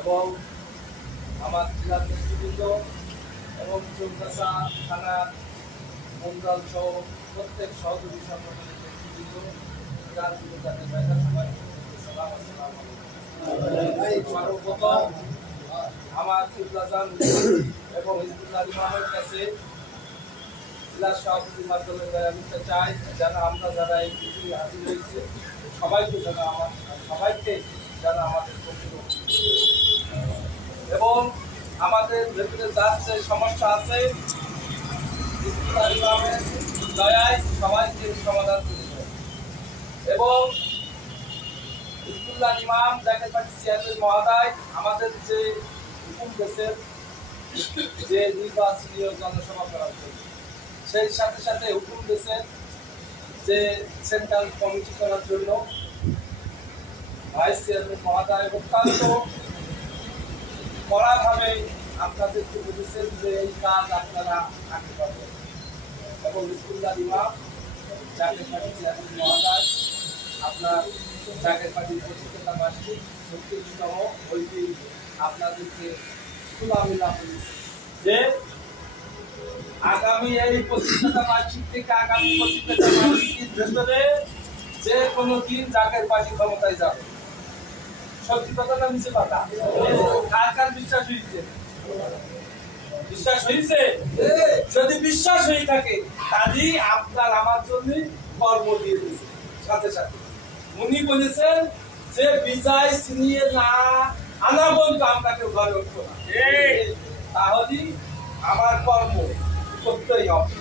এবং আমার জেলার নেতৃবৃন্দ এবং চৌগাছা থানার মন্ডল সহ প্রত্যেক সহযোগী সংগঠনের নেতৃবৃন্দ সর্বপ্রথম আমার ইবলাজান এবং হিজবুল্লাহ ইমামের কাছে জেলা সভাপতির মাধ্যমে জানাতে চাই যেন আমরা যারা এই মিটিং হাজির হয়েছে সবাইকে যেন আমাদের এবং আমাদের ভেতরে যার যে সমস্যা আছে হিজবুল্লাহ ইমামের দয়ায় সবাইকে সমাধান করে দেয় এবং হিজবুল্লাহ ইমাম জাকের পার্টি চেয়ারম্যান মহোদয় আমাদের যে হুকুম দিয়েছেন যে নির্বাচনীয় জনসভা করার জন্য সেই সাথে সাথে হুকুম দিয়েছেন যে সেন্ট্রাল কমিটি করার জন্য ভাইস চেয়ারম্যান মহোদয় অত্যন্ত কড়াভাবে আপনাদেরকে বলেছেন যে এই কাজ আপনারা আগে করবেন এবং হিজবুল্লাহ ইমাম জাকের পার্টি চেয়ারম্যান মহোদয় আপনার জাকের পার্টির প্রতিষ্ঠাতা বার্ষিক 36তম ওইটি আপনাদেরকে খোলামেলা বলেছে যে আগামী এই প্রতিষ্ঠাতা বার্ষিক থেকে আগামী প্রতিষ্ঠাতা বার্ষিকের ভেতরে যে কোনো দিন জাকের পার্টি ক্ষমতায় যাবে। সত্যি কথা না মিছে কথা? কার কার বিশ্বাস হয়েছে? বিশ্বাস হয়েছে? যদি বিশ্বাস হয়ে থাকে তাহলে আপনার আমার জন্য কর্ম দিয়ে দিয়েছে। সাথে সাথে উনি বলেছেন যে বিজয় ছিনিয়ে না আনা পর্যন্ত আমরা কেউ ঘরে উঠবো না, তাহলে আমার কর্ম করতেই হবে।